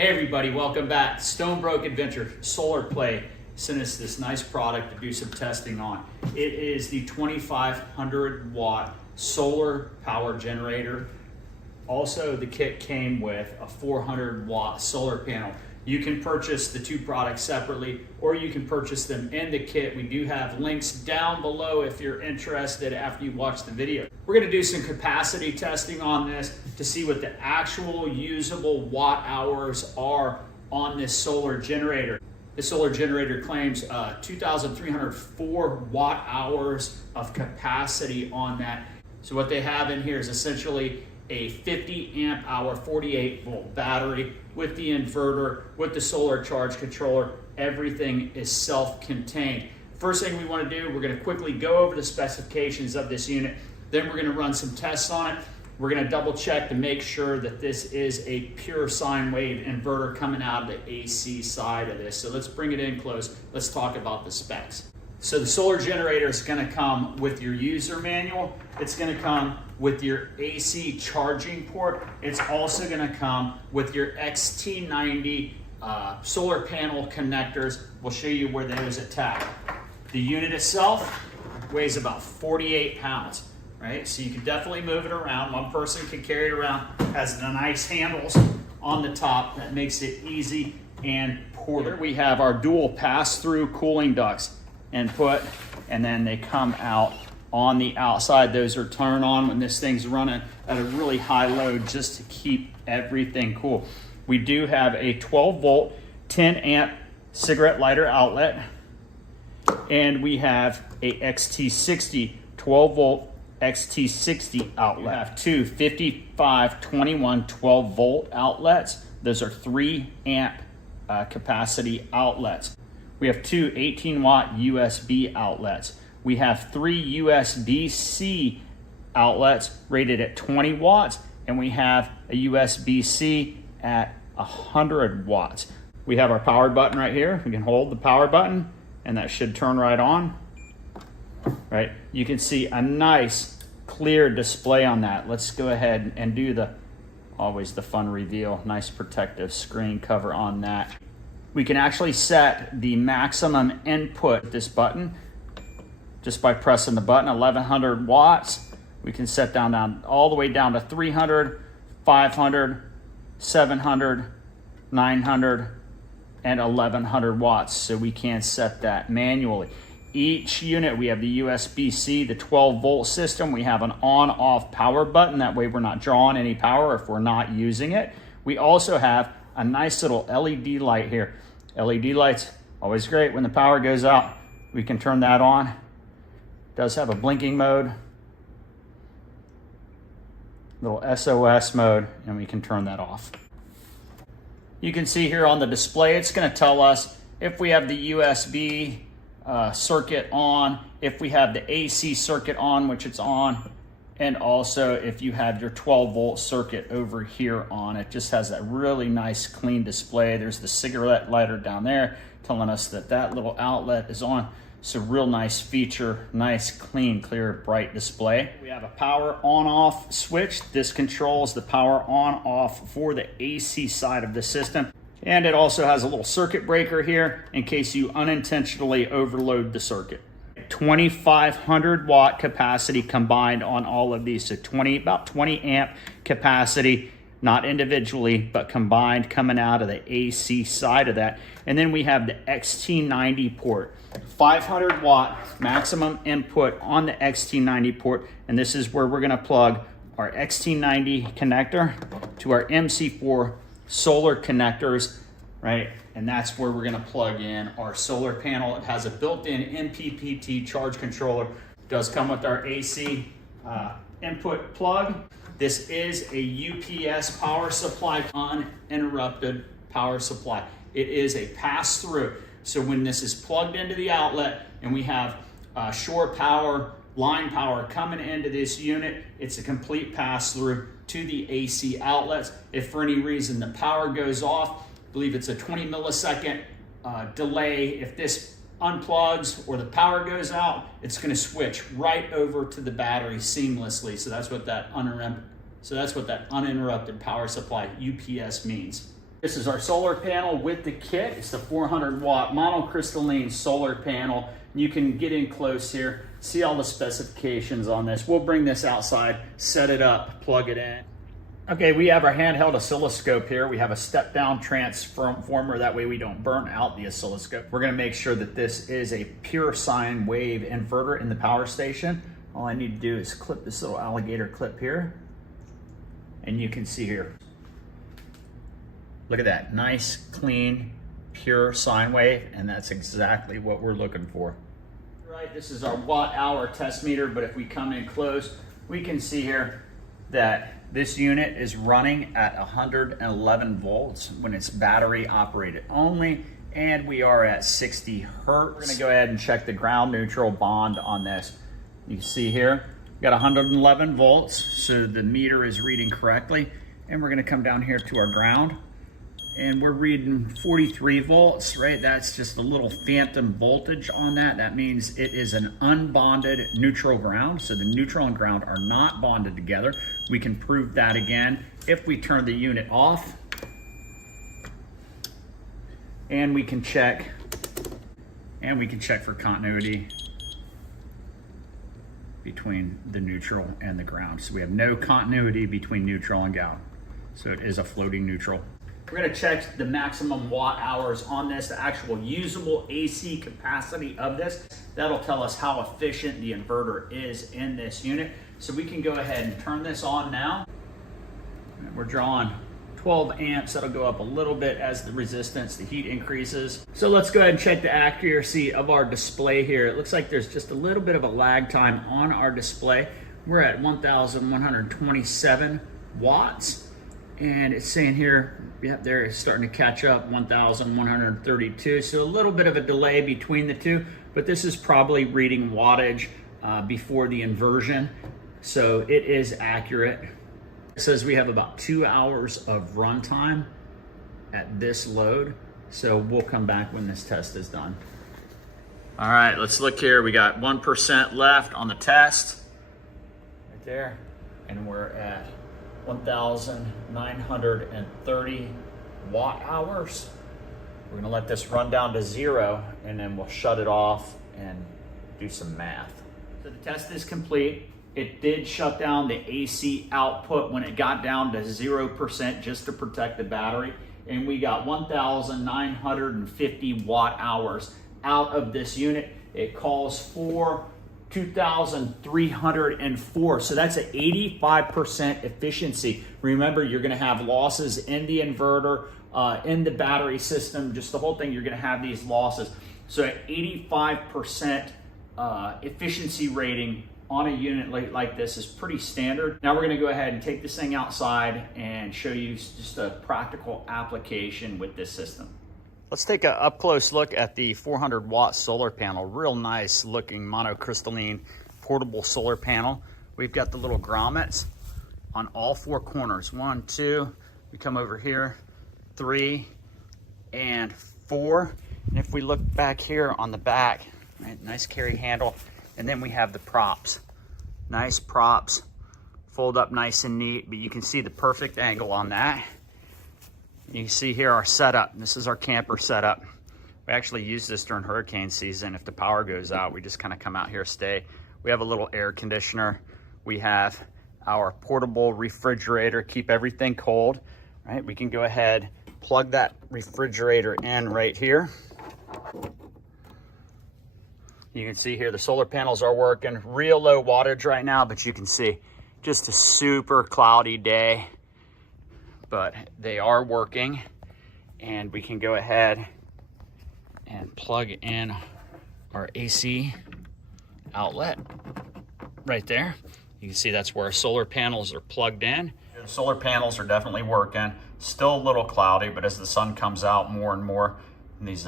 Hey everybody, welcome back. Stonebroke Adventure SolarPlay sent us this nice product to do some testing on. It is the 2500 watt solar power generator. Also, the kit came with a 400 watt solar panel. You can purchase the two products separately, or you can purchase them in the kit. We do have links down below if you're interested after you watch the video. We're gonna do some capacity testing on this to see what the actual usable watt hours are on this solar generator. The solar generator claims 2,304 watt hours of capacity on that. So what they have in here is essentially a 50 amp hour 48 volt battery with the inverter, with the solar charge controller. Everything is self-contained. First thing we want to do, we're going to quickly go over the specifications of this unit. Then we're going to run some tests on it. We're going to double check to make sure that this is a pure sine wave inverter coming out of the AC side of this. So let's bring it in close. Let's talk about the specs. So the solar generator is going to come with your user manual. It's going to come with your AC charging port. It's also going to come with your XT90 solar panel connectors. We'll show you where those attach. The unit itself weighs about 48 pounds, right? So you can definitely move it around. One person can carry it around. Has the nice handles on the top that makes it easy and portable. Here we have our dual pass-through cooling ducts. Input, and then they come out on the outside. Those are turned on when this thing's running at a really high load just to keep everything cool. We do have a 12 volt 10 amp cigarette lighter outlet, and we have a XT60 12 volt XT60 outlet. We have two 55 21 12 volt outlets. Those are 3 amp capacity outlets. We have two 18 watt USB outlets. We have 3 USB-C outlets rated at 20 watts, and we have a USB-C at 100 watts. We have our power button right here. We can hold the power button, and that should turn right on. Right? You can see a nice, clear display on that. Let's go ahead and do always the fun reveal. Nice protective screen cover on that. We can actually set the maximum input with this button just by pressing the button. 1100 watts. We can set down all the way down to 300, 500, 700, 900, and 1100 watts. So we can set that manually. Each unit, we have the USB-C, the 12 volt system. We have an on-off power button. That way we're not drawing any power if we're not using it. We also have a nice little LED light here. LED lights, always great. When the power goes out, we can turn that on. It does have a blinking mode, little SOS mode, and we can turn that off. You can see here on the display, it's going to tell us if we have the USB circuit on, if we have the AC circuit on, which it's on, and also if you have your 12 volt circuit over here on. It just has that really nice clean display. There's the cigarette lighter down there telling us that that little outlet is on. It's a real nice feature, nice, clean, clear, bright display. We have a power on-off switch. This controls the power on-off for the AC side of the system. And it also has a little circuit breaker here in case you unintentionally overload the circuit. 2,500 watt capacity combined on all of these. So about 20 amp capacity, not individually, but combined coming out of the AC side of that. And then we have the XT90 port, 500 watt maximum input on the XT90 port. And this is where we're gonna plug our XT90 connector to our MC4 solar connectors, right? And that's where we're gonna plug in our solar panel. It has a built-in MPPT charge controller. It does come with our AC input plug. This is a UPS power supply, uninterrupted power supply. It is a pass-through. So when this is plugged into the outlet and we have shore power, line power coming into this unit, it's a complete pass-through to the AC outlets. If for any reason the power goes off, I believe it's a 20 millisecond delay. If this unplugs or the power goes out, it's going to switch right over to the battery seamlessly. So that's what that uninterrupted power supply, UPS, means. This is our solar panel with the kit. It's the 400 watt monocrystalline solar panel. You can get in close here, see all the specifications on this. We'll bring this outside, set it up, plug it in. Okay, we have our handheld oscilloscope here. We have a step down transformer, that way we don't burn out the oscilloscope. We're gonna make sure that this is a pure sine wave inverter in the power station. All I need to do is clip this little alligator clip here, and you can see here. Look at that, nice, clean, pure sine wave, and that's exactly what we're looking for. Right, this is our watt hour test meter, but if we come in close, we can see here that this unit is running at 111 volts when it's battery operated only, and we are at 60 hertz. We're gonna go ahead and check the ground neutral bond on this. You can see here, we got 111 volts, so the meter is reading correctly, and we're gonna come down here to our ground, and we're reading 43 volts, right? That's just a little phantom voltage on that. That means it is an unbonded neutral ground. So the neutral and ground are not bonded together. We can prove that again if we turn the unit off. And we can check for continuity between the neutral and the ground. So we have no continuity between neutral and ground. So it is a floating neutral. We're gonna check the maximum watt hours on this, the actual usable AC capacity of this. That'll tell us how efficient the inverter is in this unit. So we can go ahead and turn this on now. We're drawing 12 amps. That'll go up a little bit as the resistance, the heat increases. So let's go ahead and check the accuracy of our display here. It looks like there's just a little bit of a lag time on our display. We're at 1,127 watts. And it's saying here, yep, there it's starting to catch up, 1,132. So a little bit of a delay between the two, but this is probably reading wattage before the inversion. So it is accurate. It says we have about 2 hours of runtime at this load. So we'll come back when this test is done. All right, let's look here. We got 1% left on the test, right there. And we're at 1,930 watt hours. We're gonna let this run down to 0, and then we'll shut it off and do some math. So the test is complete. It did shut down the AC output when it got down to 0% just to protect the battery. And we got 1,950 watt hours out of this unit. It calls for 2,304. So that's an 85% efficiency. Remember, you're gonna have losses in the inverter, in the battery system, just the whole thing, you're gonna have these losses. So at 85% efficiency rating on a unit like this is pretty standard. Now we're gonna go ahead and take this thing outside and show you just a practical application with this system. Let's take an up close look at the 400 watt solar panel. Real nice looking monocrystalline portable solar panel. We've got the little grommets on all 4 corners. 1, 2, we come over here, 3, and 4. And if we look back here on the back, right, nice carry handle. And then we have the props. Nice props, fold up nice and neat, but you can see the perfect angle on that. You can see here our setup. This is our camper setup. We actually use this during hurricane season. If the power goes out, we just kind of come out here, stay. We have a little air conditioner. We have our portable refrigerator, keep everything cold, right? We can go ahead, plug that refrigerator in right here. You can see here the solar panels are working. Real low wattage right now, but you can see just a super cloudy day, but they are working. And we can go ahead and plug in our AC outlet right there. You can see that's where our solar panels are plugged in. The solar panels are definitely working. Still a little cloudy, but as the sun comes out more and more, these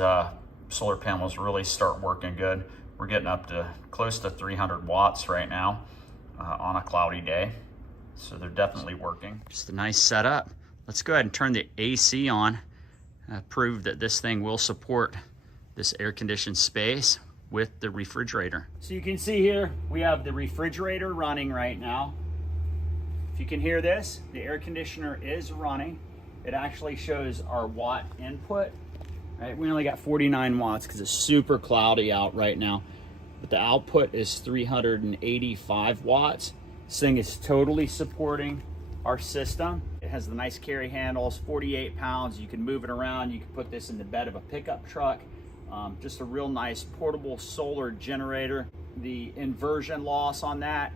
solar panels really start working good. We're getting up to close to 300 watts right now on a cloudy day. So they're definitely working. Just a nice setup. Let's go ahead and turn the AC on. Prove that this thing will support this air conditioned space with the refrigerator. So you can see here, we have the refrigerator running right now. If you can hear this, the air conditioner is running. it actually shows our watt input. Right, we only got 49 watts because it's super cloudy out right now, but the output is 385 watts. This thing is totally supporting our system. It has the nice carry handles, 48 pounds. You can move it around. You can put this in the bed of a pickup truck. Just a real nice portable solar generator. The inversion loss on that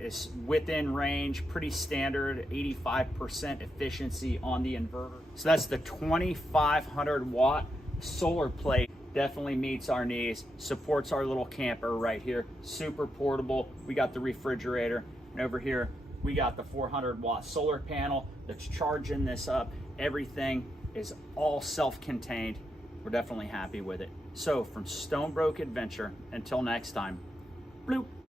is within range, pretty standard, 85% efficiency on the inverter. So that's the 2,500 watt SolarPlay. Definitely meets our needs, supports our little camper right here. Super portable. We got the refrigerator, and over here we got the 400 watt solar panel that's charging this up. Everything is all self-contained. We're definitely happy with it. So from Stonebrook Adventure, until next time, bloop.